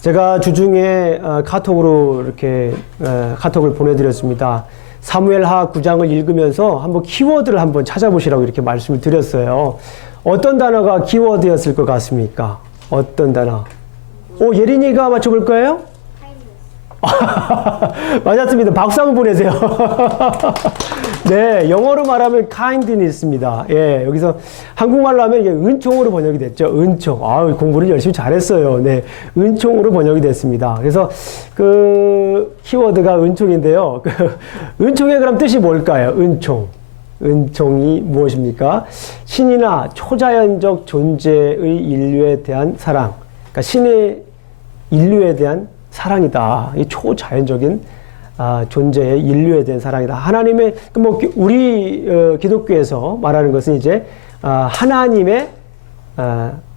제가 주중에 카톡으로 이렇게 카톡을 보내드렸습니다. 사무엘하 9장을 읽으면서 한번 키워드를 한번 찾아보시라고 이렇게 말씀을 드렸어요. 어떤 단어가 키워드였을 것 같습니까? 어떤 단어? 예린이가 맞춰볼 거예요? 맞았습니다. 박수 한번 보내세요. 네, 영어로 말하면 kindness입니다. 예, 여기서 한국말로 하면 이게 은총으로 번역이 됐죠. 은총. 공부를 열심히 잘했어요. 네, 은총으로 번역이 됐습니다. 그래서 그 키워드가 은총인데요. 은총의 그럼 뜻이 뭘까요? 은총. 은총이 무엇입니까? 신이나 초자연적 존재의 인류에 대한 사랑. 그러니까 신의 인류에 대한 사랑이다. 이 초자연적인 존재의 인류에 대한 사랑이다. 하나님의 우리 기독교에서 말하는 것은 이제 하나님의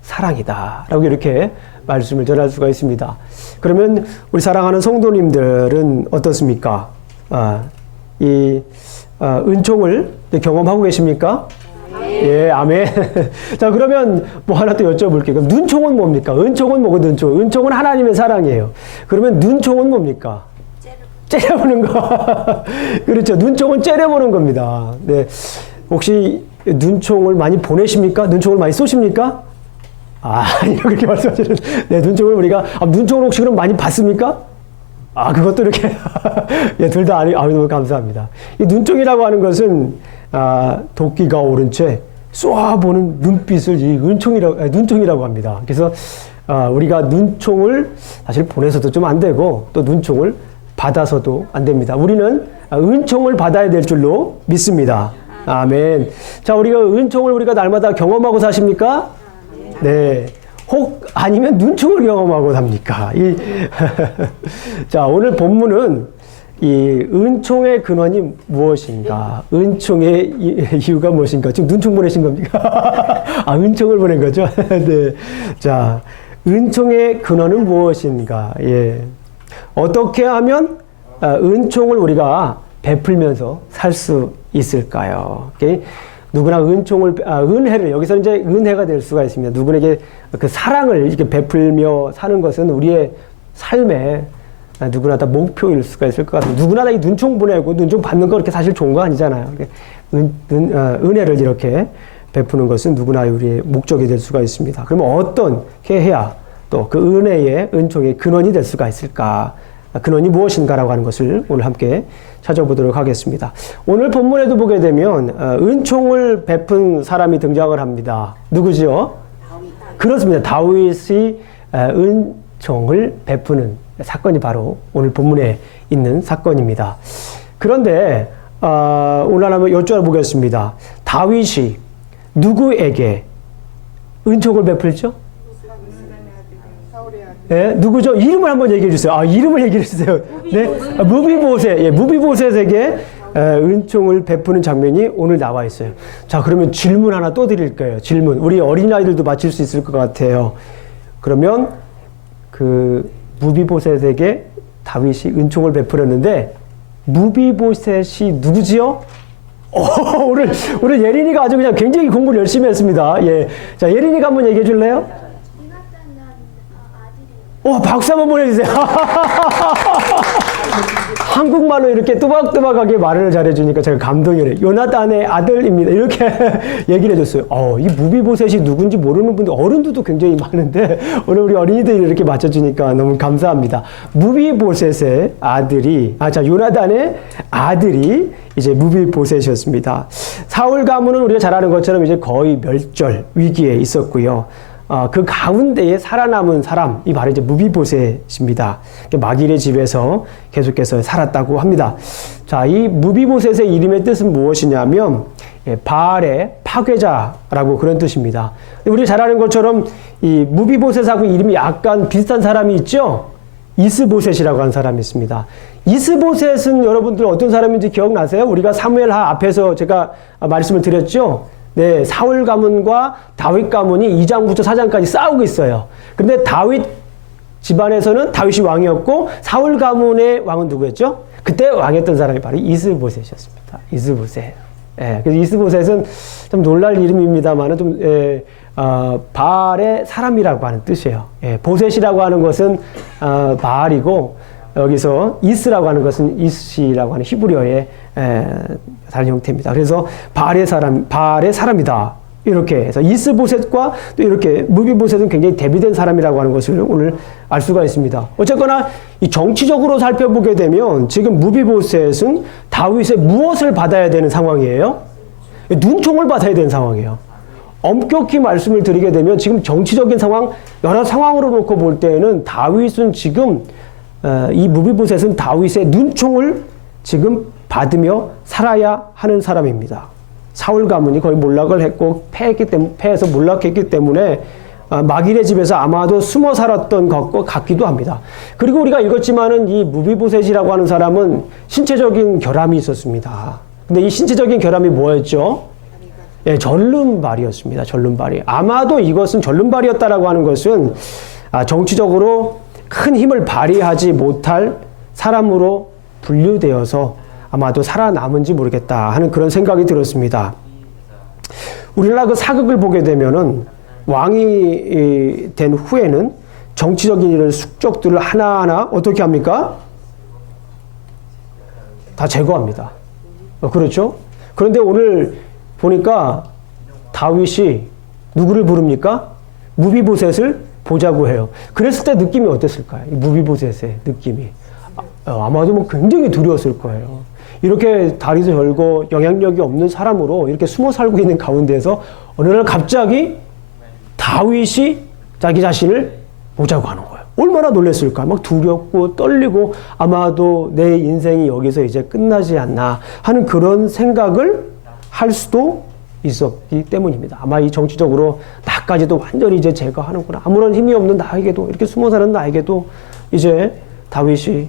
사랑이다라고 이렇게 말씀을 전할 수가 있습니다. 그러면 우리 사랑하는 성도님들은 어떻습니까? 이 은총을 경험하고 계십니까? 예, 아멘. 자, 그러면 뭐 하나 또 여쭤볼게요. 그럼 눈총은 뭡니까? 은총은 뭐고 눈총? 은총은 하나님의 사랑이에요. 그러면 눈총은 뭡니까? 째려보는 거. 그렇죠. 눈총은 째려보는 겁니다. 네. 혹시 눈총을 많이 보내십니까? 눈총을 많이 쏘십니까? 이렇게 말씀하시는. 네, 눈총을 우리가, 눈총을 혹시 그럼 많이 봤습니까? 그것도 이렇게. 예, 둘 다 너무 감사합니다. 이 눈총이라고 하는 것은, 도끼가 오른 채 쏘아보는 눈빛을 이 눈총이라고 합니다. 그래서, 우리가 눈총을 사실 보내서도 좀 안 되고, 또 눈총을 받아서도 안 됩니다. 우리는 은총을 받아야 될 줄로 믿습니다. 아멘. 자, 우리가 은총을 우리가 날마다 경험하고 사십니까? 네. 혹 아니면 눈총을 경험하고 삽니까? 자, 오늘 본문은 이 은총의 근원이 무엇인가? 은총의 이유가 무엇인가? 지금 눈총 보내신 겁니까? 은총을 보낸 거죠? 네. 자, 은총의 근원은 무엇인가? 예. 어떻게 하면 은총을 우리가 베풀면서 살 수 있을까요? 오케이? 누구나 은혜를, 여기서 이제 은혜가 될 수가 있습니다. 누구에게 그 사랑을 이렇게 베풀며 사는 것은 우리의 삶의 누구나 다 목표일 수가 있을 것 같아요. 누구나 다 이 눈총 보내고 눈총 받는 거 그렇게 사실 좋은 거 아니잖아요. 은혜를 이렇게 베푸는 것은 누구나 우리의 목적이 될 수가 있습니다. 그러면 어떻게 해야 또 그 은혜의 은총의 근원이 될 수가 있을까? 근원이 무엇인가라고 하는 것을 오늘 함께 찾아보도록 하겠습니다. 오늘 본문에도 보게 되면 은총을 베푼 사람이 등장을 합니다. 누구지요? 그렇습니다. 다윗이 은총을 베푸는 사건이 바로 오늘 본문에 있는 사건입니다. 그런데 오늘 한번 여쭤보겠습니다. 다윗이 누구에게 은총을 베풀죠? 네, 누구죠? 이름을 한번 얘기해 주세요. 이름을 얘기해 주세요. 네, 무비보셋. 예, 무비보셋에게 은총을 베푸는 장면이 오늘 나와 있어요. 자, 그러면 질문 하나 또 드릴 거예요. 질문. 우리 어린아이들도 맞힐 수 있을 것 같아요. 그러면 그 무비보셋에게 다윗이 은총을 베풀었는데 무비보셋이 누구지요? 오늘 예린이가 아주 그냥 굉장히 공부를 열심히 했습니다. 예, 자, 예린이가 한번 얘기해 줄래요? 박수 한번 보내주세요. 한국말로 이렇게 또박또박하게 말을 잘해주니까 제가 감동이 그래요. 요나단의 아들입니다. 이렇게 얘기를 해줬어요. 이 무비보셋이 누군지 모르는 분들, 어른들도 굉장히 많은데, 오늘 우리 어린이들이 이렇게 맞춰주니까 너무 감사합니다. 무비보셋의 아들이, 요나단의 아들이 이제 무비보셋이었습니다. 사울 가문은 우리가 잘 아는 것처럼 이제 거의 멸절 위기에 있었고요. 그 가운데에 살아남은 사람이 바로 이제 무비보셋입니다. 마길의 집에서 계속해서 살았다고 합니다. 자, 이 무비보셋의 이름의 뜻은 무엇이냐면 바알의 파괴자라고 그런 뜻입니다. 우리 잘 아는 것처럼 이 무비보셋하고 이름이 약간 비슷한 사람이 있죠? 이스보셋이라고 하는 사람이 있습니다. 이스보셋은 여러분들 어떤 사람인지 기억나세요? 우리가 사무엘하 앞에서 제가 말씀을 드렸죠? 네, 사울 가문과 다윗 가문이 2장부터 4장까지 싸우고 있어요. 근데 다윗 집안에서는 다윗이 왕이었고 사울 가문의 왕은 누구였죠? 그때 왕했던 사람이 바로 이스보셋이었습니다. 이스보셋. 예, 그래서 이스보셋은 좀 놀랄 이름입니다만은 좀 바알의 사람이라고 하는 뜻이에요. 예, 보셋이라고 하는 것은 바알이고 여기서 이스라고 하는 것은 이스시라고 하는 히브리어의 다른 형태입니다. 그래서 바알의 사람이다. 이렇게 해서 이스보셋과 또 이렇게 무비보셋은 굉장히 대비된 사람이라고 하는 것을 오늘 알 수가 있습니다. 어쨌거나 이 정치적으로 살펴보게 되면 지금 무비보셋은 다윗의 무엇을 받아야 되는 상황이에요? 눈총을 받아야 되는 상황이에요. 엄격히 말씀을 드리게 되면 지금 정치적인 상황, 여러 상황으로 놓고 볼 때에는 다윗은 지금 이 무비보셋은 다윗의 눈총을 지금 받으며 살아야 하는 사람입니다. 사울 가문이 거의 몰락을 했고 패해서 몰락했기 때문에 마길의 집에서 아마도 숨어 살았던 것과 같기도 합니다. 그리고 우리가 읽었지만은 이 무비보셋이라고 하는 사람은 신체적인 결함이 있었습니다. 근데 이 신체적인 결함이 뭐였죠? 예, 절름발이었습니다. 절름발이. 아마도 이것은 절름발이었다라고 하는 것은 정치적으로 큰 힘을 발휘하지 못할 사람으로 분류되어서 아마도 살아남은지 모르겠다 하는 그런 생각이 들었습니다. 우리나라 그 사극을 보게 되면은 왕이 된 후에는 정치적인 일을 숙적들을 하나하나 어떻게 합니까? 다 제거합니다. 그렇죠? 그런데 오늘 보니까 다윗이 누구를 부릅니까? 무비보셋을 보자고 해요. 그랬을 때 느낌이 어땠을까요? 무비보셋의 느낌이. 아마도 뭐 굉장히 두려웠을 거예요. 이렇게 다리도 절고 영향력이 없는 사람으로 이렇게 숨어 살고 있는 가운데서 어느 날 갑자기 다윗이 자기 자신을 보자고 하는 거예요. 얼마나 놀랐을까? 막 두렵고 떨리고 아마도 내 인생이 여기서 이제 끝나지 않나 하는 그런 생각을 할 수도 있었기 때문입니다. 아마 이 정치적으로 나까지도 완전히 이제 제거하는구나. 아무런 힘이 없는 나에게도 이렇게 숨어 사는 나에게도 이제 다윗이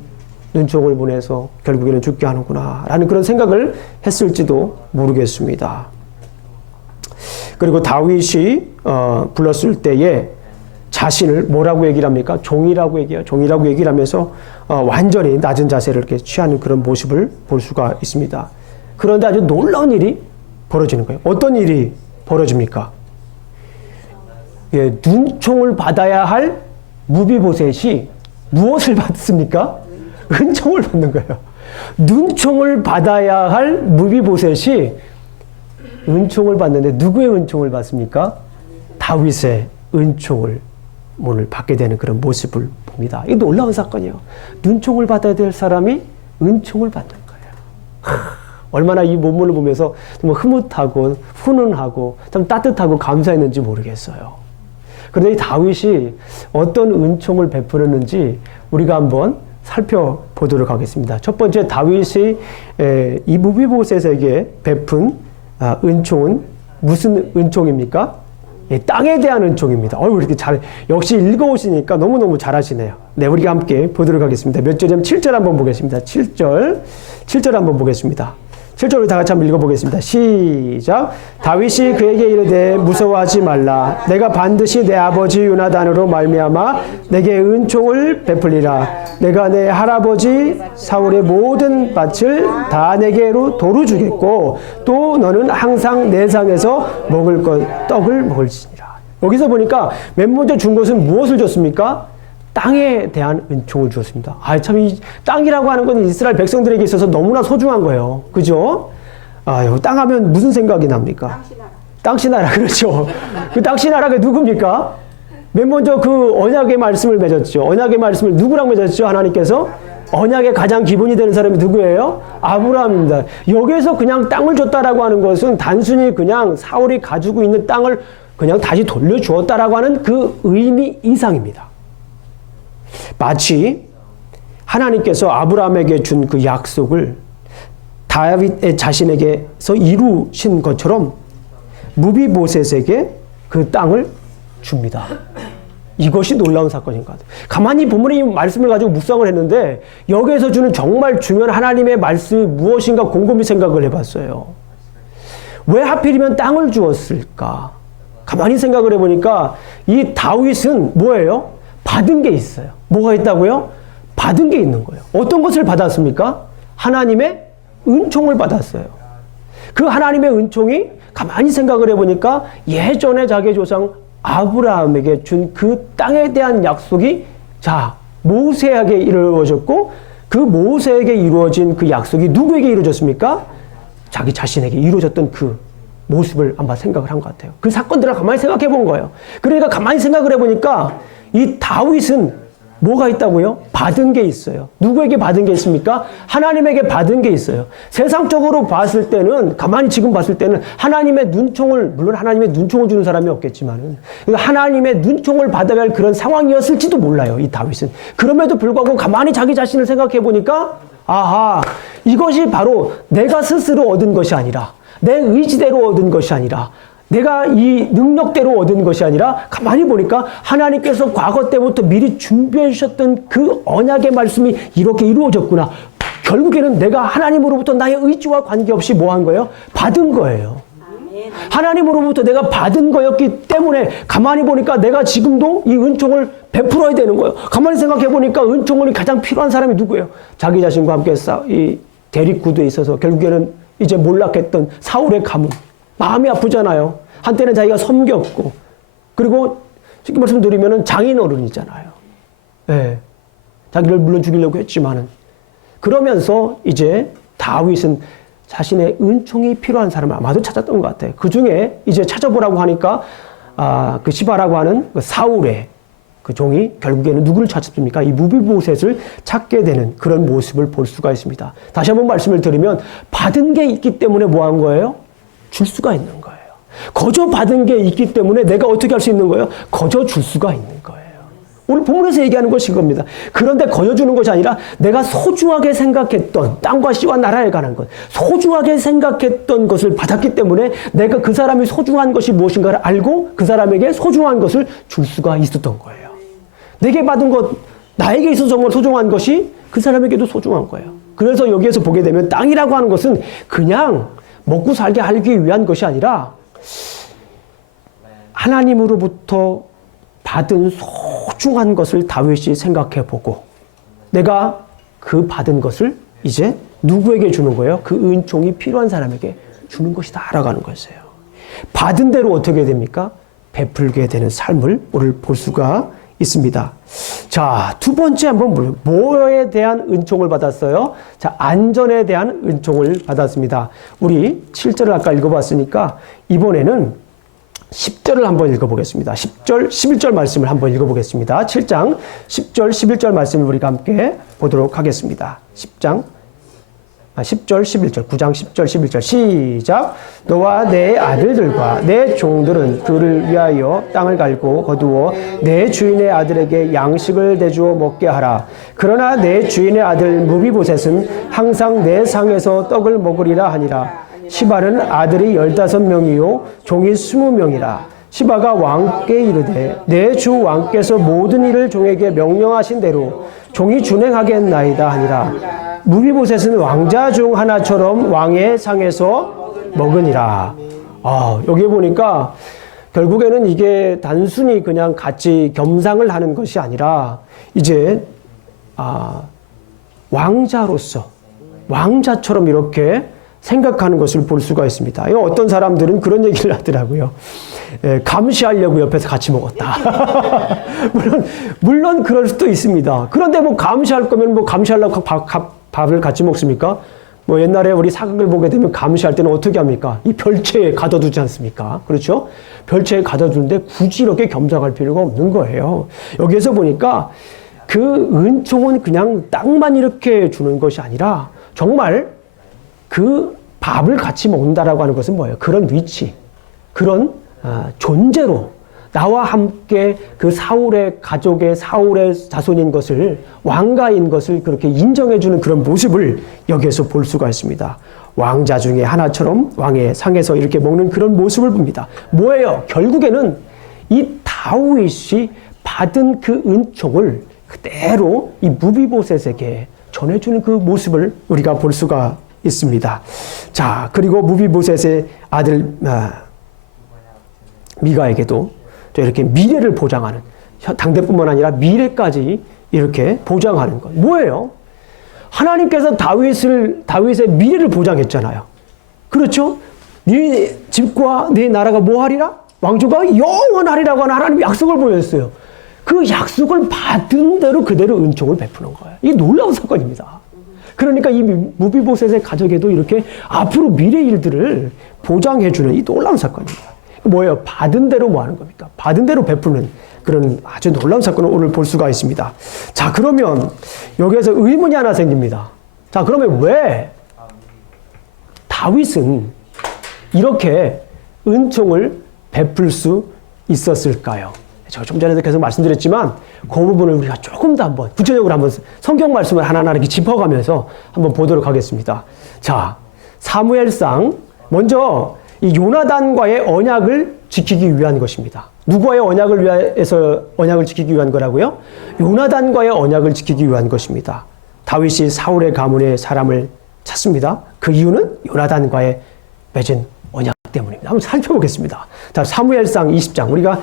눈총을 보내서 결국에는 죽게 하는구나 라는 그런 생각을 했을지도 모르겠습니다. 그리고 다윗이 불렀을 때에 자신을 뭐라고 얘기를 합니까? 종이라고 얘기해요. 종이라고 얘기를 하면서 완전히 낮은 자세를 이렇게 취하는 그런 모습을 볼 수가 있습니다. 그런데 아주 놀라운 일이 벌어지는 거예요. 어떤 일이 벌어집니까? 예, 눈총을 받아야 할 무비보셋이 무엇을 받습니까? 은총을 받는 거예요. 눈총을 받아야 할 무비보셋이 은총을 받는데 누구의 은총을 받습니까? 다윗의 은총을 오늘 받게 되는 그런 모습을 봅니다. 이게 놀라운 사건이에요. 눈총을 받아야 될 사람이 은총을 받는 거예요. 얼마나 이 본문을 보면서 정말 흐뭇하고 훈훈하고 참 따뜻하고 감사했는지 모르겠어요. 그런데 이 다윗이 어떤 은총을 베풀었는지 우리가 한번 살펴보도록 하겠습니다. 첫 번째 다윗이 이 무비보셋에게 베푼 은총은 무슨 은총입니까? 땅에 대한 은총입니다. 이렇게 역시 읽어오시니까 너무너무 잘하시네요. 네, 우리가 함께 보도록 하겠습니다. 몇 절이면 7절 한번 보겠습니다. 7절 한번 보겠습니다. 7절을 다 같이 한번 읽어보겠습니다. 시작. 다윗이 그에게 이르되 무서워하지 말라. 내가 반드시 내 아버지 요나단으로 말미암아 내게 은총을 베풀리라. 내가 내 할아버지 사울의 모든 밭을 다 내게로 도로 주겠고 또 너는 항상 내 상에서 먹을 것 떡을 먹을지니라. 여기서 보니까 맨 먼저 준 것은 무엇을 줬습니까? 땅에 대한 은총을 주었습니다. 참 이 땅이라고 하는 건 이스라엘 백성들에게 있어서 너무나 소중한 거예요. 그죠? 땅 하면 무슨 생각이 납니까? 땅시나라. 그렇죠. 그 땅시나라가 누굽니까? 맨 먼저 그 언약의 말씀을 맺었죠. 언약의 말씀을 누구랑 맺었죠? 하나님께서? 언약의 가장 기본이 되는 사람이 누구예요? 아브라함입니다. 여기에서 그냥 땅을 줬다라고 하는 것은 단순히 그냥 사울이 가지고 있는 땅을 그냥 다시 돌려주었다라고 하는 그 의미 이상입니다. 마치 하나님께서 아브라함에게 준 그 약속을 다윗의 자신에게서 이루신 것처럼 무비보셋에게 그 땅을 줍니다. 이것이 놀라운 사건인 것 같아요. 가만히 본문의 이 말씀을 가지고 묵상을 했는데 여기에서 주는 정말 중요한 하나님의 말씀이 무엇인가 곰곰이 생각을 해봤어요. 왜 하필이면 땅을 주었을까? 가만히 생각을 해보니까 이 다윗은 뭐예요? 받은 게 있어요. 뭐가 있다고요? 받은 게 있는 거예요. 어떤 것을 받았습니까? 하나님의 은총을 받았어요. 그 하나님의 은총이 가만히 생각을 해보니까 예전에 자기 조상 아브라함에게 준 그 땅에 대한 약속이 자, 모세에게 이루어졌고 그 모세에게 이루어진 그 약속이 누구에게 이루어졌습니까? 자기 자신에게 이루어졌던 그 모습을 아마 생각을 한 것 같아요. 그 사건들을 가만히 생각해 본 거예요. 그러니까 가만히 생각을 해보니까 이 다윗은 뭐가 있다고요? 받은 게 있어요. 누구에게 받은 게 있습니까? 하나님에게 받은 게 있어요. 세상적으로 봤을 때는, 가만히 지금 봤을 때는 하나님의 눈총을, 물론 하나님의 눈총을 주는 사람이 없겠지만은, 하나님의 눈총을 받아야 할 그런 상황이었을지도 몰라요, 이 다윗은. 그럼에도 불구하고 가만히 자기 자신을 생각해 보니까, 아하, 이것이 바로 내가 스스로 얻은 것이 아니라, 내 의지대로 얻은 것이 아니라, 내가 이 능력대로 얻은 것이 아니라 가만히 보니까 하나님께서 과거 때부터 미리 준비해 주셨던 그 언약의 말씀이 이렇게 이루어졌구나. 결국에는 내가 하나님으로부터 나의 의지와 관계없이 뭐 한 거예요? 받은 거예요. 하나님으로부터 내가 받은 거였기 때문에 가만히 보니까 내가 지금도 이 은총을 베풀어야 되는 거예요. 가만히 생각해 보니까 은총이 가장 필요한 사람이 누구예요? 자기 자신과 함께 이 대립구도에 있어서 결국에는 이제 몰락했던 사울의 가문. 마음이 아프잖아요. 한때는 자기가 섬겼고, 그리고 쉽게 말씀드리면 장인어른이잖아요. 예. 자기를 물론 죽이려고 했지만은. 그러면서 이제 다윗은 자신의 은총이 필요한 사람을 아마도 찾았던 것 같아요. 그 중에 이제 찾아보라고 하니까, 그 시바라고 하는 그 사울의 그 종이 결국에는 누구를 찾습니까? 이 무비보셋을 찾게 되는 그런 모습을 볼 수가 있습니다. 다시 한번 말씀을 드리면, 받은 게 있기 때문에 뭐 한 거예요? 줄 수가 있는 거예요. 거저 받은 게 있기 때문에 내가 어떻게 할 수 있는 거예요? 거저 줄 수가 있는 거예요. 오늘 본문에서 얘기하는 것이 이겁니다. 그런데 거저 주는 것이 아니라 내가 소중하게 생각했던 땅과 씨와 나라에 관한 것, 소중하게 생각했던 것을 받았기 때문에 내가 그 사람이 소중한 것이 무엇인가를 알고 그 사람에게 소중한 것을 줄 수가 있었던 거예요. 내게 받은 것, 나에게 있어서 정말 소중한 것이 그 사람에게도 소중한 거예요. 그래서 여기에서 보게 되면 땅이라고 하는 것은 그냥 먹고 살게 하기 위한 것이 아니라 하나님으로부터 받은 소중한 것을 다윗이 생각해 보고 내가 그 받은 것을 이제 누구에게 주는 거예요? 그 은총이 필요한 사람에게 주는 것이다 알아가는 것이에요. 받은 대로 어떻게 됩니까? 베풀게 되는 삶을 오늘 볼 수가 있습니다. 자, 두 번째 한번 뭐에 대한 은총을 받았어요? 자, 안전에 대한 은총을 받았습니다. 우리 7절을 아까 읽어봤으니까 이번에는 10절을 한번 읽어보겠습니다. 10절, 11절 말씀을 한번 읽어보겠습니다. 7장 10절, 11절 말씀을 우리가 함께 보도록 하겠습니다. 10절, 11절, 9장 10절, 11절 시작. 너와 내 아들들과 내 종들은 그를 위하여 땅을 갈고 거두어 내 주인의 아들에게 양식을 대주어 먹게 하라. 그러나 내 주인의 아들 무비보셋은 항상 내 상에서 떡을 먹으리라 하니라. 시바는 아들이 15명이요 종이 20명이라. 시바가 왕께 이르되 내 주 왕께서 모든 일을 종에게 명령하신 대로 종이 준행하겠나이다 하니라. 무비보셋은 왕자 중 하나처럼 왕의 상에서 먹으니라. 여기 보니까 결국에는 이게 단순히 그냥 같이 겸상을 하는 것이 아니라 이제 왕자로서 왕자처럼 이렇게 생각하는 것을 볼 수가 있습니다. 어떤 사람들은 그런 얘기를 하더라고요. 감시하려고 옆에서 같이 먹었다. 물론 그럴 수도 있습니다. 그런데 뭐 감시할 거면 뭐 감시하려고 밥을 같이 먹습니까? 뭐 옛날에 우리 사극을 보게 되면 감시할 때는 어떻게 합니까? 이 별채에 가둬두지 않습니까? 그렇죠? 별채에 가둬두는데 굳이 이렇게 겸상할 필요가 없는 거예요. 여기에서 보니까 그 은총은 그냥 땅만 이렇게 주는 것이 아니라 정말 그 밥을 같이 먹는다라고 하는 것은 뭐예요? 그런 위치, 그런 존재로 나와 함께 그 사울의 가족의 사울의 자손인 것을 왕가인 것을 그렇게 인정해주는 그런 모습을 여기에서 볼 수가 있습니다. 왕자 중에 하나처럼 왕의 상에서 이렇게 먹는 그런 모습을 봅니다. 뭐예요? 결국에는 이 다윗이 받은 그 은총을 그대로 이 무비보셋에게 전해주는 그 모습을 우리가 볼 수가 있습니다. 자, 그리고 무비보셋의 아들 미가에게도 이렇게 미래를 보장하는, 당대뿐만 아니라 미래까지 이렇게 보장하는 것. 뭐예요? 하나님께서 다윗의 미래를 보장했잖아요. 그렇죠? 네 집과 네 나라가 뭐하리라? 왕조가 영원하리라고 하는 하나님의 약속을 보였어요. 그 약속을 받은 대로 그대로 은총을 베푸는 거예요. 이게 놀라운 사건입니다. 그러니까 이 무비보셋의 가족에도 이렇게 앞으로 미래 일들을 보장해주는 이 놀라운 사건입니다. 뭐예요? 받은 대로 뭐 하는 겁니까? 받은 대로 베푸는 그런 아주 놀라운 사건을 오늘 볼 수가 있습니다. 자, 그러면 여기에서 의문이 하나 생깁니다. 자, 그러면 왜 다윗은 이렇게 은총을 베풀 수 있었을까요? 제가 좀 전에도 계속 말씀드렸지만 그 부분을 우리가 조금 더 한번 구체적으로 한번 성경 말씀을 하나하나 이렇게 짚어가면서 한번 보도록 하겠습니다. 자, 사무엘상 먼저 이 요나단과의 언약을 지키기 위한 것입니다. 누구와의 언약을 위해서 언약을 지키기 위한 거라고요? 요나단과의 언약을 지키기 위한 것입니다. 다윗이 사울의 가문의 사람을 찾습니다. 그 이유는 요나단과의 맺은 언약 때문입니다. 한번 살펴보겠습니다. 자, 사무엘상 20장. 우리가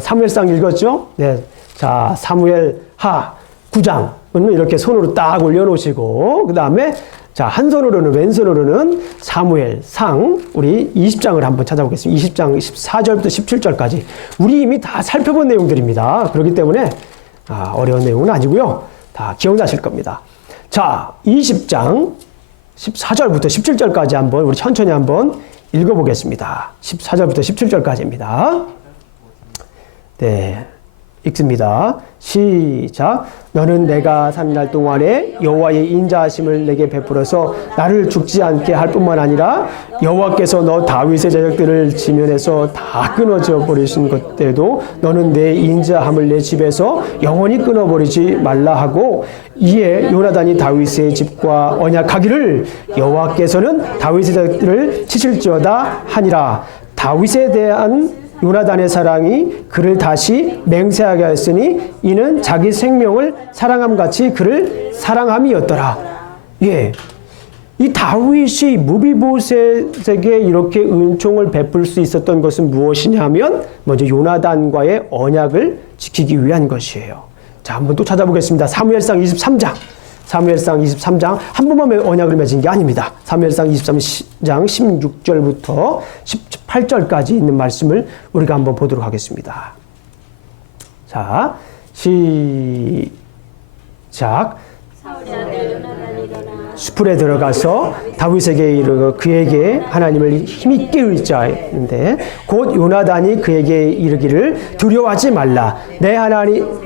사무엘상 읽었죠? 네. 자, 사무엘하 9장은 이렇게 손으로 딱 올려놓으시고 그 다음에 자, 한 손으로는 왼손으로는 사무엘상 우리 20장을 한번 찾아보겠습니다. 20장 14절부터 17절까지 우리 이미 다 살펴본 내용들입니다. 그렇기 때문에 어려운 내용은 아니고요. 다 기억나실 겁니다. 자, 20장 14절부터 17절까지 한번 우리 천천히 한번 읽어보겠습니다. 14절부터 17절까지입니다. 네, 읽습니다. 시작. 너는 내가 사는 날 동안에 여호와의 인자하심을 내게 베풀어서 나를 죽지 않게 할 뿐만 아니라 여호와께서 너 다윗의 자식들을 지면에서 다 끊어져 버리신 것들도 너는 내 인자함을 내 집에서 영원히 끊어버리지 말라 하고 이에 요나단이 다윗의 집과 언약하기를 여호와께서는 다윗의 자식들을 치실지어다 하니라. 다윗에 대한 요나단의 사랑이 그를 다시 맹세하게 하였으니 이는 자기 생명을 사랑함 같이 그를 사랑함이었더라. 예. 이 다윗이 무비보셋에게 이렇게 은총을 베풀 수 있었던 것은 무엇이냐 하면 먼저 요나단과의 언약을 지키기 위한 것이에요. 자, 한번 또 찾아보겠습니다. 사무엘상 23장. 사무엘상 23장 한 번만 언약을 맺은 게 아닙니다. 사무엘상 23장 16절부터 18절까지 있는 말씀을 우리가 한번 보도록 하겠습니다. 자, 시작. 수풀에 들어가서 다윗에게 이르고 그에게 하나님을 힘있게 의지하였는데 곧 요나단이 그에게 이르기를 두려워하지 말라. 내 하나님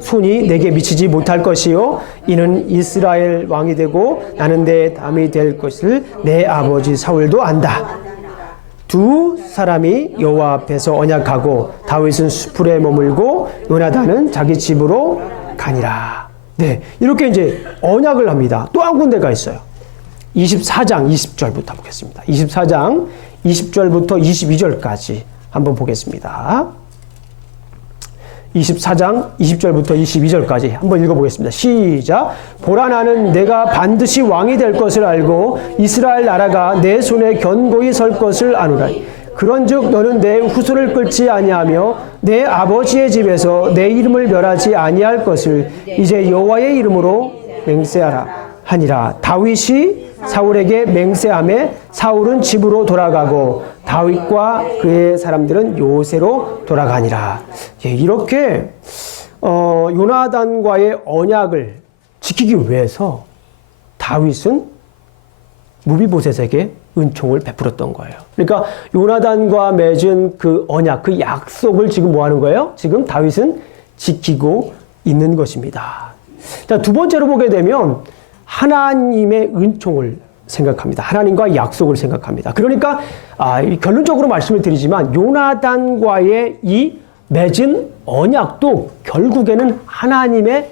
손이 내게 미치지 못할 것이요 이는 이스라엘 왕이 되고 나는 내 담이 될 것을 내 아버지 사울도 안다. 두 사람이 여호와 앞에서 언약하고 다윗은 수풀에 머물고 요나단은 자기 집으로 가니라. 네, 이렇게 이제 언약을 합니다. 또 한 군데가 있어요. 24장 20절부터 보겠습니다. 24장 20절부터 22절까지 한번 보겠습니다. 24장 20절부터 22절까지 한번 읽어보겠습니다. 시작. 보라 나는 내가 반드시 왕이 될 것을 알고 이스라엘 나라가 내 손에 견고히 설 것을 아노라. 그런즉 너는 내 후손을 끌지 아니하며 내 아버지의 집에서 내 이름을 멸하지 아니할 것을 이제 여호와의 이름으로 맹세하라 하니라. 다윗이 사울에게 맹세하며 사울은 집으로 돌아가고 다윗과 그의 사람들은 요새로 돌아가니라. 예, 이렇게 요나단과의 언약을 지키기 위해서 다윗은 무비보셋에게 은총을 베풀었던 거예요. 그러니까 요나단과 맺은 그 언약, 그 약속을 지금 뭐 하는 거예요? 지금 다윗은 지키고 있는 것입니다. 자, 두 번째로 보게 되면 하나님의 은총을 생각합니다. 하나님과 약속을 생각합니다. 그러니까 결론적으로 말씀을 드리지만 요나단과의 이 맺은 언약도 결국에는 하나님의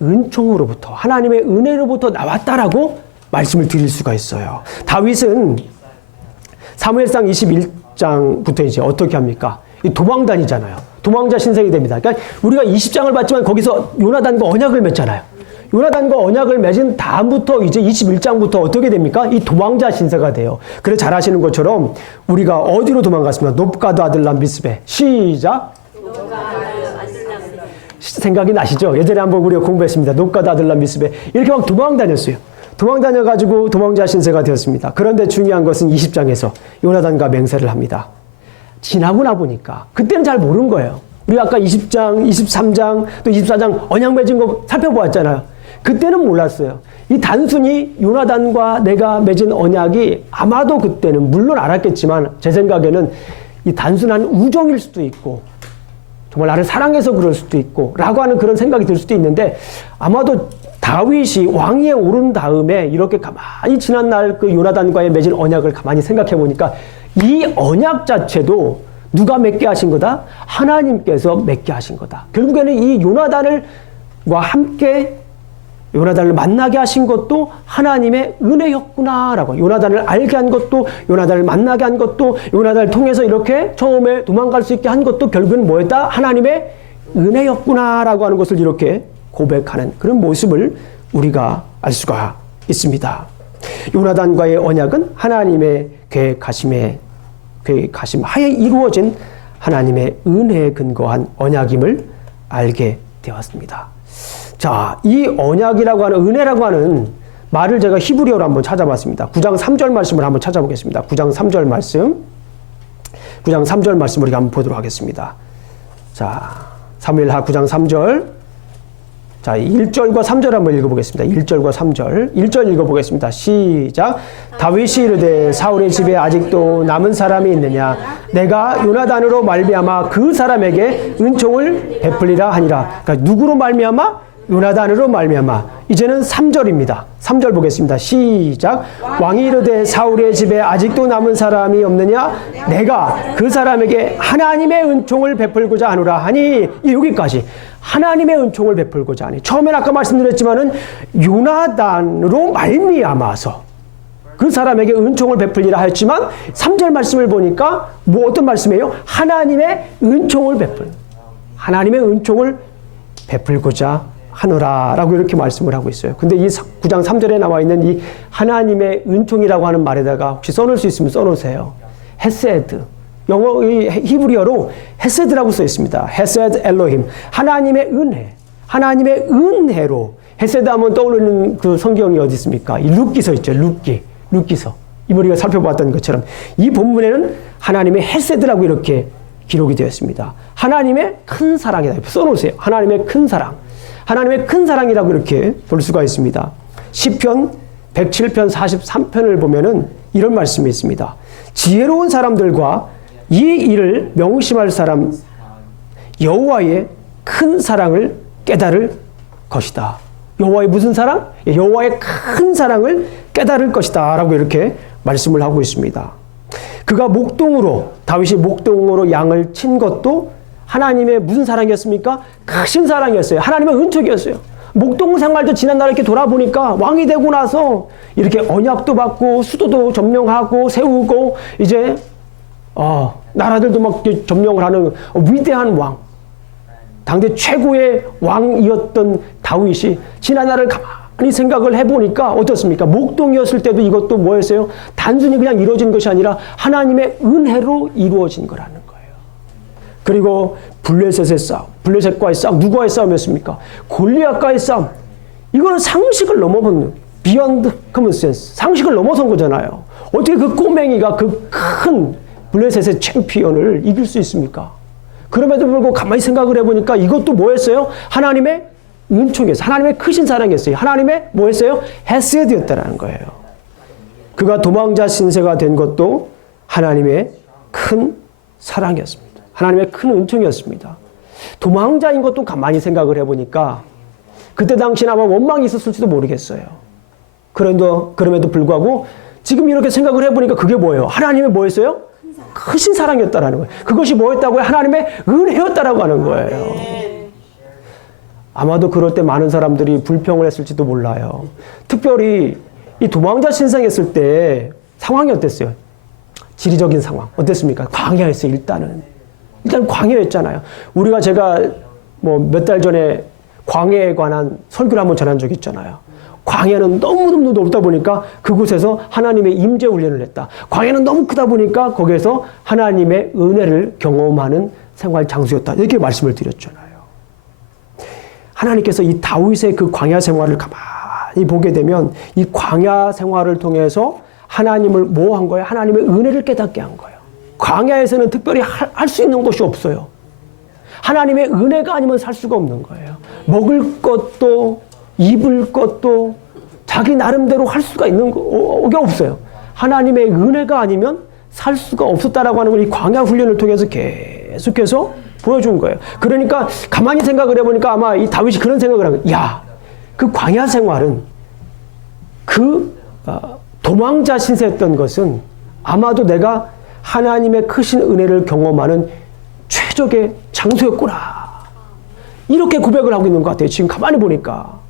은총으로부터 하나님의 은혜로부터 나왔다라고 말씀을 드릴 수가 있어요. 다윗은 사무엘상 21장부터 이제 어떻게 합니까? 도망다니잖아요. 도망자 신세이 됩니다. 그러니까 우리가 20장을 봤지만 거기서 요나단과 언약을 맺잖아요. 요나단과 언약을 맺은 다음부터 이제 21장부터 어떻게 됩니까? 이 도망자 신세가 돼요. 그래 잘 아시는 것처럼 우리가 어디로 도망갔습니까? 높가드 아들람 미스베. 시작. 생각이 나시죠? 예전에 한번 우리가 공부했습니다. 높가드 아들람 미스베. 이렇게 막 도망다녔어요. 도망 다녀가지고 도망자 신세가 되었습니다. 그런데 중요한 것은 20장에서 요나단과 맹세를 합니다. 지나고 나 보니까 그때는 잘 모르는 거예요. 우리 아까 20장, 23장, 또 24장 언약 맺은 거 살펴보았잖아요. 그때는 몰랐어요. 이 단순히 요나단과 내가 맺은 언약이 아마도 그때는 물론 알았겠지만 제 생각에는 이 단순한 우정일 수도 있고 정말 나를 사랑해서 그럴 수도 있고 라고 하는 그런 생각이 들 수도 있는데 아마도 다윗이 왕위에 오른 다음에 이렇게 가만히 지난날 그 요나단과의 맺은 언약을 가만히 생각해 보니까 이 언약 자체도 누가 맺게 하신 거다? 하나님께서 맺게 하신 거다. 결국에는 이 요나단과 함께 요나단을 만나게 하신 것도 하나님의 은혜였구나라고. 요나단을 알게 한 것도, 요나단을 만나게 한 것도, 요나단을 통해서 이렇게 처음에 도망갈 수 있게 한 것도 결국은 뭐였다? 하나님의 은혜였구나라고 하는 것을 이렇게 고백하는 그런 모습을 우리가 알 수가 있습니다. 요나단과의 언약은 하나님의 계획하심 하에 이루어진 하나님의 은혜에 근거한 언약임을 알게 되었습니다. 자, 이 언약이라고 하는 은혜라고 하는 말을 제가 히브리어로 한번 찾아봤습니다. 9장 3절 말씀을 한번 찾아보겠습니다. 9장 3절 말씀. 9장 3절 말씀 우리가 한번 보도록 하겠습니다. 자, 사무엘하 9장 3절. 자, 1절과 3절 한번 읽어보겠습니다. 1절과 3절. 1절 읽어보겠습니다. 시작. 다윗이 이르되 사울의 집에 아직도 남은 사람이 있느냐? 내가 요나단으로 말미암아 그 사람에게 은총을 베풀리라 하니라. 그러니까 누구로 말미암아? 요나단으로 말미암아. 이제는 3절입니다. 3절 보겠습니다. 시작. 왕이 이르되 사울의 집에 아직도 남은 사람이 없느냐? 내가 그 사람에게 하나님의 은총을 베풀고자 하노라 하니. 여기까지 하나님의 은총을 베풀고자 하니. 처음엔 아까 말씀드렸지만은 요나단으로 말미암아서 그 사람에게 은총을 베풀리라 하였지만 3절 말씀을 보니까 뭐 어떤 말씀이에요? 하나님의 은총을 하나님의 은총을 베풀고자 하노라라고 이렇게 말씀을 하고 있어요. 근데 이 9장 3절에 나와 있는 이 하나님의 은총이라고 하는 말에다가 혹시 써놓을 수 있으면 써놓으세요. 헤세드. 영어 히브리어로 헤세드라고 써 있습니다. 헤세드 엘로힘. 하나님의 은혜. 하나님의 은혜로. 헤세드 하면 떠오르는 그 성경이 어디 있습니까? 이 룻기서 있죠. 룻기서. 이번 우리가 살펴보았던 것처럼 이 본문에는 하나님의 헤세드라고 이렇게 기록이 되었습니다. 하나님의 큰 사랑이다. 써놓으세요. 하나님의 큰 사랑. 하나님의 큰 사랑이라고 이렇게 볼 수가 있습니다. 시편 107편 43편을 보면은 이런 말씀이 있습니다. 지혜로운 사람들과 이 일을 명심할 사람 여호와의 큰 사랑을 깨달을 것이다. 여호와의 무슨 사랑? 여호와의 큰 사랑을 깨달을 것이다 라고 이렇게 말씀을 하고 있습니다. 그가 다윗이 목동으로 양을 친 것도 하나님의 무슨 사랑이었습니까? 크신 사랑이었어요. 하나님의 은총이었어요. 목동 생활도 지난날 이렇게 돌아보니까 왕이 되고 나서 이렇게 언약도 받고 수도도 점령하고 세우고 이제 나라들도 막 점령을 하는 위대한 왕. 당대 최고의 왕이었던 다윗이 지난날을 가만히 생각을 해보니까 어떻습니까? 목동이었을 때도 이것도 뭐였어요? 단순히 그냥 이루어진 것이 아니라 하나님의 은혜로 이루어진 거라는 거예요. 그리고 블레셋의 싸움, 블레셋과의 싸움, 누구와의 싸움이었습니까? 골리앗과의 싸움. 이거는 상식을 넘어선, beyond common sense. 상식을 넘어선 거잖아요. 어떻게 그 꼬맹이가 그 큰 블레셋의 챔피언을 이길 수 있습니까? 그럼에도 불구하고 가만히 생각을 해보니까 이것도 뭐였어요? 하나님의 은총이었어요. 하나님의 크신 사랑이었어요. 하나님의 뭐였어요? 헤세드였다라는 거예요. 그가 도망자 신세가 된 것도 하나님의 큰 사랑이었습니다. 하나님의 큰 은총이었습니다. 도망자인 것도 가만히 생각을 해보니까 그때 당시는 아마 원망이 있었을지도 모르겠어요. 그럼에도 불구하고 지금 이렇게 생각을 해보니까 그게 뭐예요? 하나님의 뭐였어요? 크신 사랑이었다라는 거예요. 그것이 뭐였다고요? 하나님의 은혜였다라고 하는 거예요. 아마도 그럴 때 많은 사람들이 불평을 했을지도 몰라요. 특별히 이 도망자 신생했을 때 상황이 어땠어요? 지리적인 상황 어땠습니까? 광야였어요. 일단 광야였잖아요. 제가 몇 달 전에 광야에 관한 설교를 한번 전한 적이 있잖아요. 광야는 너무너무 넓다 보니까 그곳에서 하나님의 임재 훈련을 했다. 광야는 너무 크다 보니까 거기에서 하나님의 은혜를 경험하는 생활 장소였다. 이렇게 말씀을 드렸잖아요. 하나님께서 이 다윗의 그 광야 생활을 가만히 가만히 보게 되면 이 광야 생활을 통해서 하나님을 뭐 한 거예요? 하나님의 은혜를 깨닫게 한 거예요. 광야에서는 특별히 할 수 있는 것이 없어요. 하나님의 은혜가 아니면 살 수가 없는 거예요. 먹을 것도 입을 것도 자기 나름대로 할 수가 있는 게 없어요. 하나님의 은혜가 아니면 살 수가 없었다라고 하는 걸 이 광야 훈련을 통해서 계속해서 보여준 거예요. 그러니까 가만히 생각을 해보니까 아마 이 다윗이 그런 생각을 한 거예요. 야, 그 광야 생활은 도망자 신세였던 것은 아마도 내가 하나님의 크신 은혜를 경험하는 최적의 장소였구나. 이렇게 고백을 하고 있는 것 같아요. 지금 가만히 보니까.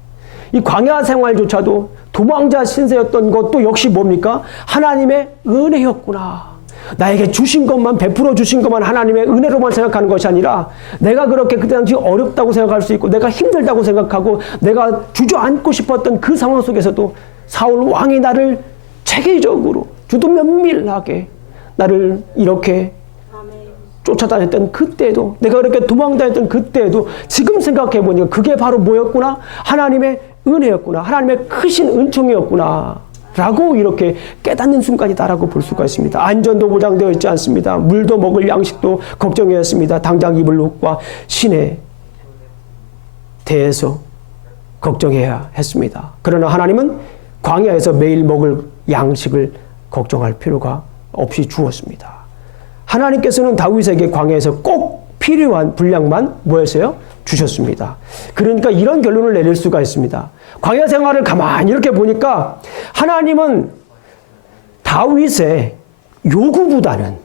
이 광야 생활조차도 도망자 신세였던 것도 역시 뭡니까? 하나님의 은혜였구나. 나에게 주신 것만, 베풀어 주신 것만 하나님의 은혜로만 생각하는 것이 아니라 내가 그렇게 그때 당시 어렵다고 생각할 수 있고 내가 힘들다고 생각하고 내가 주저앉고 싶었던 그 상황 속에서도 사울 왕이 나를 체계적으로 주도 면밀하게 나를 이렇게 쫓아다녔던 그때도 내가 그렇게 도망다녔던 그때도 지금 생각해보니까 그게 바로 뭐였구나? 하나님의 은혜였구나. 하나님의 크신 은총이었구나. 라고 이렇게 깨닫는 순간이다라고 볼 수가 있습니다. 안전도 보장되어 있지 않습니다. 물도 먹을 양식도 걱정해야 했습니다. 당장 입을 옷과 신에 대해서 걱정해야 했습니다. 그러나 하나님은 광야에서 매일 먹을 양식을 걱정할 필요가 없이 주었습니다. 하나님께서는 다윗에게 광야에서 꼭 필요한 분량만 뭐였어요? 주셨습니다. 그러니까 이런 결론을 내릴 수가 있습니다. 광야 생활을 가만히 이렇게 보니까 하나님은 다윗의 요구보다는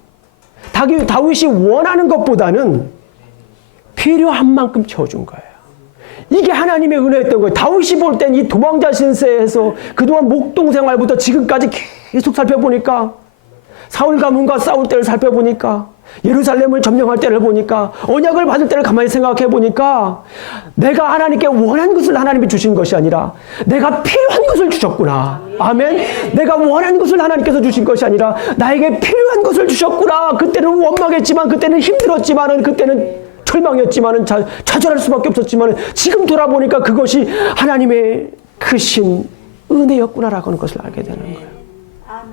다윗이 원하는 것보다는 필요한 만큼 채워준 거예요. 이게 하나님의 은혜였던 거예요. 다윗이 볼 땐 이 도망자 신세에서 그동안 목동 생활부터 지금까지 계속 살펴보니까 사울 가문과 싸울 때를 살펴보니까 예루살렘을 점령할 때를 보니까 언약을 받을 때를 가만히 생각해 보니까 내가 하나님께 원한 것을 하나님이 주신 것이 아니라 내가 필요한 것을 주셨구나. 아멘. 내가 원한 것을 하나님께서 주신 것이 아니라 나에게 필요한 것을 주셨구나. 그때는 원망했지만 그때는 힘들었지만은 그때는 절망이었지만은 좌절할 수밖에 없었지만은 지금 돌아보니까 그것이 하나님의 크신 은혜였구나라고 하는 것을 알게 되는 거예요.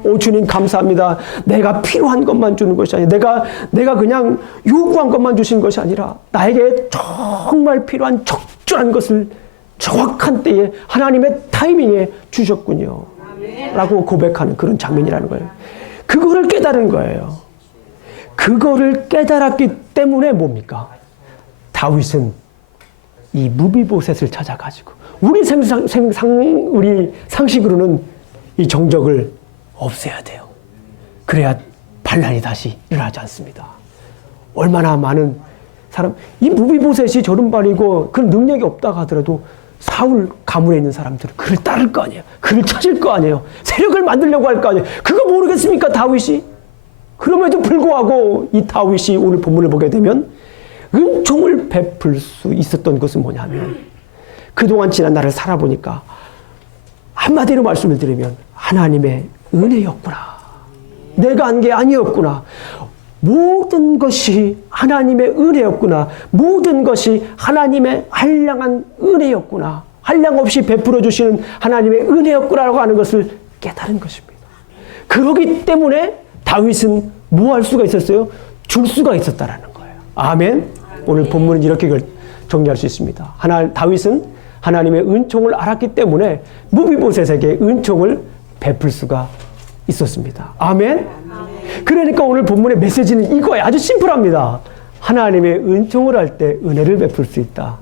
오 주님 감사합니다. 내가 필요한 것만 주는 것이 아니라 내가 그냥 요구한 것만 주신 것이 아니라 나에게 정말 필요한 적절한 것을 정확한 때에 하나님의 타이밍에 주셨군요. 라고 고백하는 그런 장면이라는 거예요. 그거를 깨달은 거예요. 그거를 깨달았기 때문에 뭡니까? 다윗은 이 무비보셋을 찾아가지고 우리 상식으로는 이 정적을 없애야 돼요. 그래야 반란이 다시 일어나지 않습니다. 얼마나 많은 사람, 이 무비보셋이 저른발이고 그런 능력이 없다고 하더라도 사울 가문에 있는 사람들은 그를 따를 거 아니에요. 그를 찾을 거 아니에요. 세력을 만들려고 할 거 아니에요. 그거 모르겠습니까, 다윗이? 그럼에도 불구하고 이 다윗이 오늘 본문을 보게 되면 은총을 베풀 수 있었던 것은 뭐냐면 그동안 지난 날을 살아보니까 한마디로 말씀을 드리면 하나님의 은혜였구나. 내가 한 게 아니었구나. 모든 것이 하나님의 은혜였구나. 모든 것이 하나님의 한량한 은혜였구나. 한량 없이 베풀어 주시는 하나님의 은혜였구나라고 하는 것을 깨달은 것입니다. 그러기 때문에 다윗은 뭐 할 수가 있었어요? 줄 수가 있었다라는 거예요. 아멘. 오늘 본문은 이렇게 정리할 수 있습니다. 다윗은 하나님의 은총을 알았기 때문에 무비보셋에게 은총을 베풀 수가 있었습니다. 아멘. 그러니까 오늘 본문의 메시지는 이거예요. 아주 심플합니다. 하나님의 은총을 할 때 은혜를 베풀 수 있다.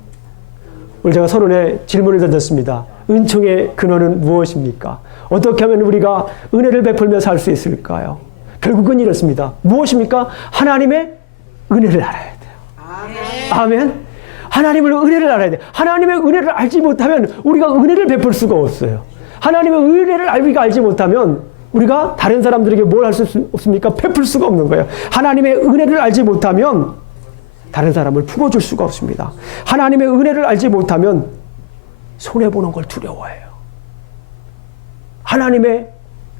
오늘 제가 서론에 질문을 던졌습니다. 은총의 근원은 무엇입니까? 어떻게 하면 우리가 은혜를 베풀며 살 수 있을까요? 결국은 이렇습니다. 무엇입니까? 하나님의 은혜를 알아야 돼요. 아멘. 하나님의 은혜를 알아야 돼요. 하나님의 은혜를 알지 못하면 우리가 은혜를 베풀 수가 없어요. 하나님의 은혜를 알지 못하면 우리가 다른 사람들에게 뭘 할 수 없습니까? 베풀 수가 없는 거예요. 하나님의 은혜를 알지 못하면 다른 사람을 품어줄 수가 없습니다. 하나님의 은혜를 알지 못하면 손해보는 걸 두려워해요. 하나님의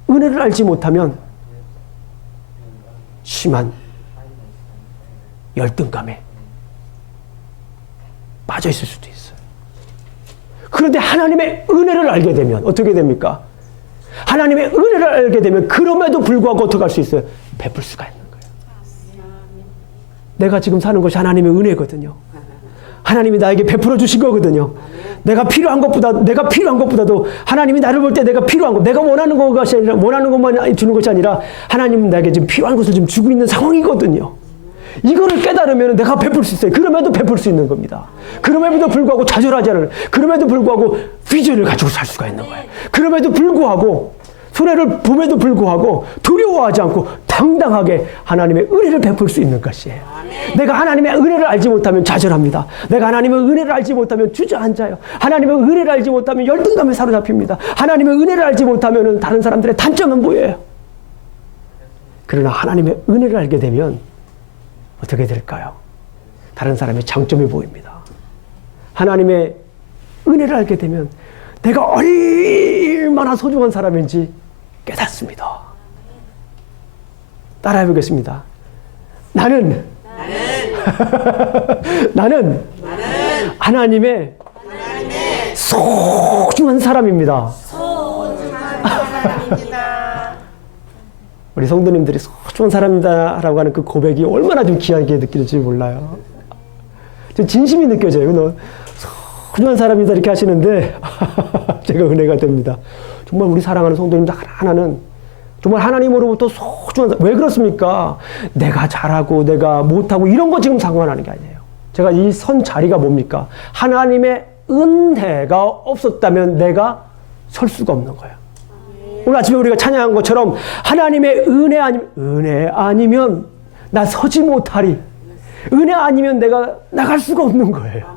은혜를 알지 못하면 심한 열등감에 빠져 있을 수도 있어요. 그런데 하나님의 은혜를 알게 되면 어떻게 됩니까? 하나님의 은혜를 알게 되면 그럼에도 불구하고 어떻게 할 수 있어요? 베풀 수가 있는 거예요. 내가 지금 사는 것이 하나님의 은혜거든요. 하나님이 나에게 베풀어 주신 거거든요. 내가 필요한 것보다도 하나님이 나를 볼 때 내가 필요한 것, 내가 원하는 것이 아니라 원하는 것만 주는 것이 아니라 하나님은 나에게 지금 필요한 것을 지금 주고 있는 상황이거든요. 이거를 깨달으면 내가 베풀 수 있어요. 그럼에도 베풀 수 있는 겁니다. 그럼에도 불구하고 좌절하지 않을, 그럼에도 불구하고 비전을 가지고 살 수가 있는 거예요. 그럼에도 불구하고 손해를 봄에도 불구하고 두려워하지 않고 당당하게 하나님의 은혜를 베풀 수 있는 것이에요. 내가 하나님의 은혜를 알지 못하면 좌절합니다. 내가 하나님의 은혜를 알지 못하면 주저앉아요. 하나님의 은혜를 알지 못하면 열등감에 사로잡힙니다. 하나님의 은혜를 알지 못하면 다른 사람들의 단점은 보여요. 그러나 하나님의 은혜를 알게 되면 어떻게 될까요? 다른 사람의 장점이 보입니다. 하나님의 은혜를 알게 되면 내가 얼마나 소중한 사람인지 깨닫습니다. 따라해 보겠습니다. 나는 하나님의 소중한 사람입니다. 우리 성도님들이 소중한 사람이다라고 하는 그 고백이 얼마나 좀 귀하게 느껴질지 몰라요. 진심이 느껴져요. 소중한 사람이다 이렇게 하시는데 제가 은혜가 됩니다. 정말 우리 사랑하는 성도님들 하나하나는 정말 하나님으로부터 소중한, 왜 그렇습니까? 내가 잘하고 내가 못하고 이런 거 지금 상관하는 게 아니에요. 제가 이 선 자리가 뭡니까? 하나님의 은혜가 없었다면 내가 설 수가 없는 거예요. 오늘 아침에 우리가 찬양한 것처럼 하나님의 은혜 아니면 나 서지 못하리. 은혜 아니면 내가 나갈 수가 없는 거예요.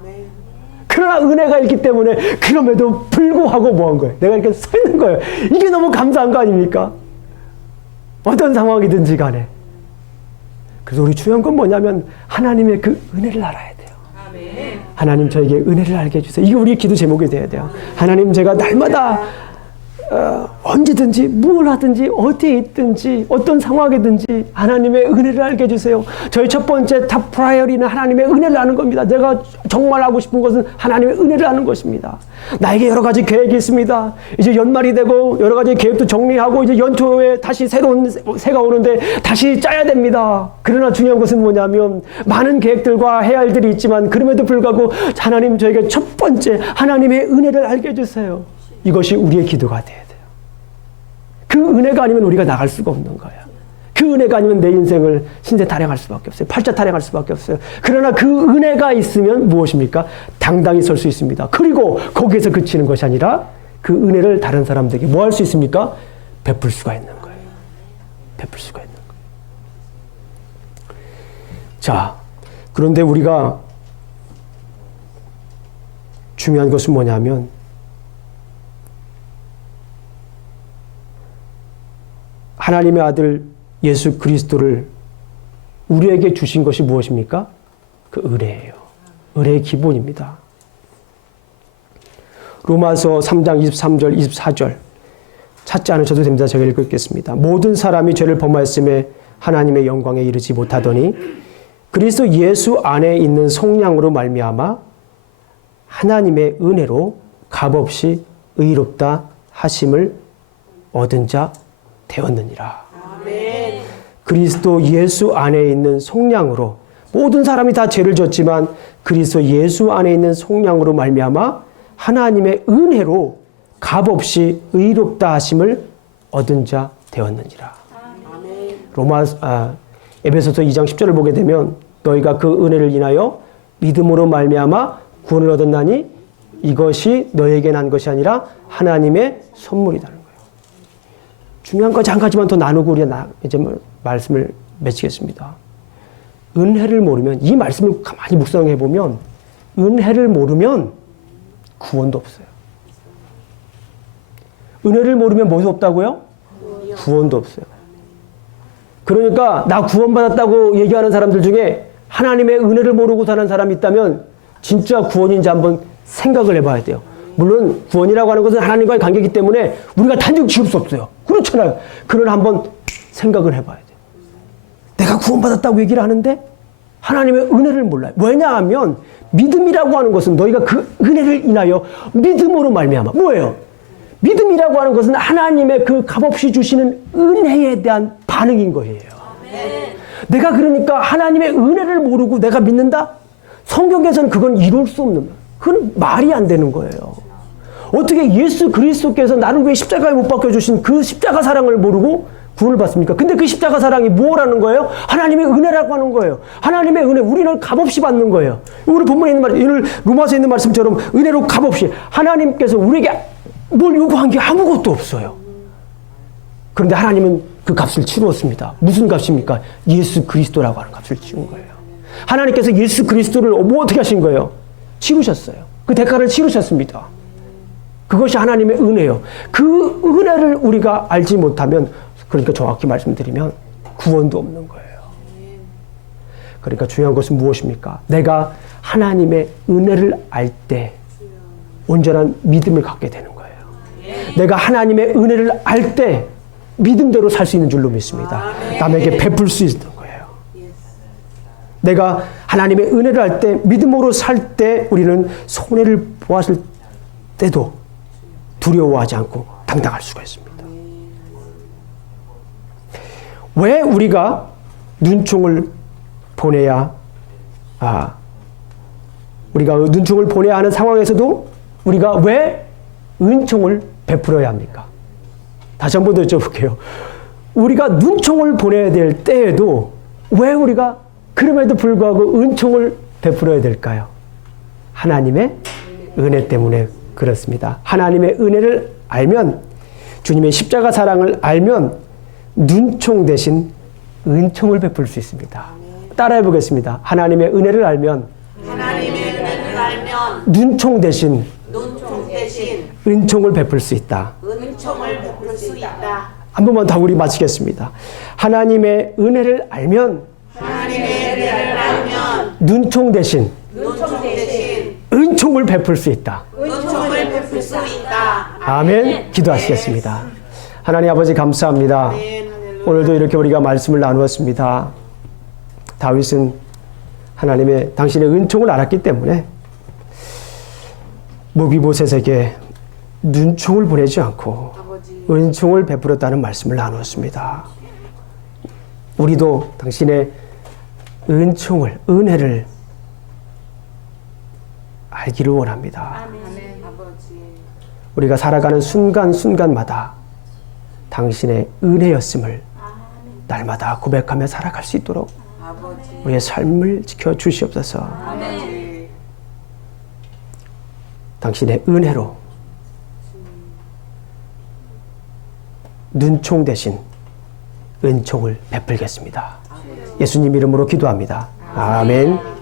그러나 은혜가 있기 때문에 그럼에도 불구하고 뭐 한 거예요? 내가 이렇게 서 있는 거예요. 이게 너무 감사한 거 아닙니까? 어떤 상황이든지 간에. 그래서 우리 중요한 건 뭐냐면 하나님의 그 은혜를 알아야 돼요. 하나님 저에게 은혜를 알게 해주세요. 이게 우리의 기도 제목이 돼야 돼요. 하나님 제가 날마다 언제든지 뭘 하든지 어디에 있든지 어떤 상황이든지 하나님의 은혜를 알게 해주세요. 저희 첫 번째 탑 프라이어리는 하나님의 은혜를 아는 겁니다. 내가 정말 하고 싶은 것은 하나님의 은혜를 아는 것입니다. 나에게 여러 가지 계획이 있습니다. 이제 연말이 되고 여러 가지 계획도 정리하고 이제 연초에 다시 새로운 새가 오는데 다시 짜야 됩니다. 그러나 중요한 것은 뭐냐면 많은 계획들과 해야 할 일들이 있지만 그럼에도 불구하고 하나님 저에게 첫 번째 하나님의 은혜를 알게 해주세요. 이것이 우리의 기도가 돼야 돼요. 그 은혜가 아니면 우리가 나갈 수가 없는 거예요. 그 은혜가 아니면 내 인생을 신세 타령할 수밖에 없어요. 팔자 타령할 수밖에 없어요. 그러나 그 은혜가 있으면 무엇입니까? 당당히 설 수 있습니다. 그리고 거기에서 그치는 것이 아니라 그 은혜를 다른 사람들에게 뭐 할 수 있습니까? 베풀 수가 있는 거예요. 베풀 수가 있는 거예요. 자, 그런데 우리가 중요한 것은 뭐냐면 하나님의 아들 예수 그리스도를 우리에게 주신 것이 무엇입니까? 그 은혜예요. 은혜의 기본입니다. 로마서 3장 23절 24절 찾지 않으셔도 됩니다. 제가 읽겠습니다. 모든 사람이 죄를 범하였음에 하나님의 영광에 이르지 못하더니 그리스도 예수 안에 있는 속량으로 말미암아 하나님의 은혜로 값없이 의롭다 하심을 얻은 자 되었느니라. 아멘. 그리스도 예수 안에 있는 속량으로 모든 사람이 다 죄를 졌지만 그리스도 예수 안에 있는 속량으로 말미암아 하나님의 은혜로 값없이 의롭다 하심을 얻은 자 되었느니라. 아멘. 에베소서 2장 10절을 보게 되면 너희가 그 은혜를 인하여 믿음으로 말미암아 구원을 얻었나니 이것이 너에게 난 것이 아니라 하나님의 선물이다. 중요한 것이 한 가지만 더 나누고 우리가 이제 말씀을 맺히겠습니다. 은혜를 모르면, 이 말씀을 가만히 묵상해 보면 은혜를 모르면 구원도 없어요. 은혜를 모르면 뭐도 없다고요? 구원도 없어요. 그러니까 나 구원받았다고 얘기하는 사람들 중에 하나님의 은혜를 모르고 사는 사람이 있다면 진짜 구원인지 한번 생각을 해봐야 돼요. 물론 구원이라고 하는 것은 하나님과의 관계이기 때문에 우리가 단정 지을 수 없어요. 그렇잖아요. 그러나 한번 생각을 해봐야 돼요. 내가 구원받았다고 얘기를 하는데 하나님의 은혜를 몰라요. 왜냐하면 믿음이라고 하는 것은 너희가 그 은혜를 인하여 믿음으로 말미암아. 뭐예요? 믿음이라고 하는 것은 하나님의 그 값없이 주시는 은혜에 대한 반응인 거예요. 내가 그러니까 하나님의 은혜를 모르고 내가 믿는다? 성경에서는 그건 이룰 수 없는 거예요. 그건 말이 안 되는 거예요. 어떻게 예수 그리스도께서 나를 위해 십자가에 못 박혀주신 그 십자가 사랑을 모르고 구원을 받습니까? 근데 그 십자가 사랑이 뭐라는 거예요? 하나님의 은혜라고 하는 거예요. 하나님의 은혜, 우리는 값없이 받는 거예요. 우리 본문에 있는 말, 오늘 로마서에 있는 말씀처럼 은혜로 값없이 하나님께서 우리에게 뭘 요구한 게 아무것도 없어요. 그런데 하나님은 그 값을 치루었습니다. 무슨 값입니까? 예수 그리스도라고 하는 값을 치운 거예요. 하나님께서 예수 그리스도를 뭐 어떻게 하신 거예요? 치르셨어요. 그 대가를 치르셨습니다. 그것이 하나님의 은혜예요. 그 은혜를 우리가 알지 못하면, 그러니까 정확히 말씀드리면 구원도 없는 거예요. 그러니까 중요한 것은 무엇입니까? 내가 하나님의 은혜를 알 때 온전한 믿음을 갖게 되는 거예요. 내가 하나님의 은혜를 알 때 믿음대로 살 수 있는 줄로 믿습니다. 남에게 베풀 수 있는 거예요. 내가 하나님의 은혜를 알 때, 믿음으로 살 때 우리는 손해를 보았을 때도 두려워하지 않고 당당할 수가 있습니다. 왜 우리가 눈총을 보내야, 우리가 눈총을 보내야 하는 상황에서도 우리가 왜 은총을 베풀어야 합니까? 다시 한 번 더 여쭤볼게요. 우리가 눈총을 보내야 될 때에도 왜 우리가 그럼에도 불구하고 은총을 베풀어야 될까요? 하나님의 은혜 때문에 그렇습니다. 하나님의 은혜를 알면, 주님의 십자가 사랑을 알면 눈총 대신 은총을 베풀 수 있습니다. 따라해 보겠습니다. 하나님의 은혜를 알면, 눈총 대신 은총을 베풀 수 있다. 한 번만 더 우리 마치겠습니다. 하나님의 은혜를 알면, 눈총 대신 은총을 베풀 수 있다. 아멘. 기도하시겠습니다. 하나님 아버지 감사합니다. 오늘도 이렇게 우리가 말씀을 나누었습니다. 다윗은 하나님의 당신의 은총을 알았기 때문에 무비보셋에게 눈총을 보내지 않고 은총을 베풀었다는 말씀을 나누었습니다. 우리도 당신의 은총을, 은혜를 알기를 원합니다. 우리가 살아가는 순간순간마다 당신의 은혜였음을 날마다 고백하며 살아갈 수 있도록 우리의 삶을 지켜주시옵소서. 당신의 은혜로 눈총 대신 은총을 베풀겠습니다. 예수님 이름으로 기도합니다. 아멘.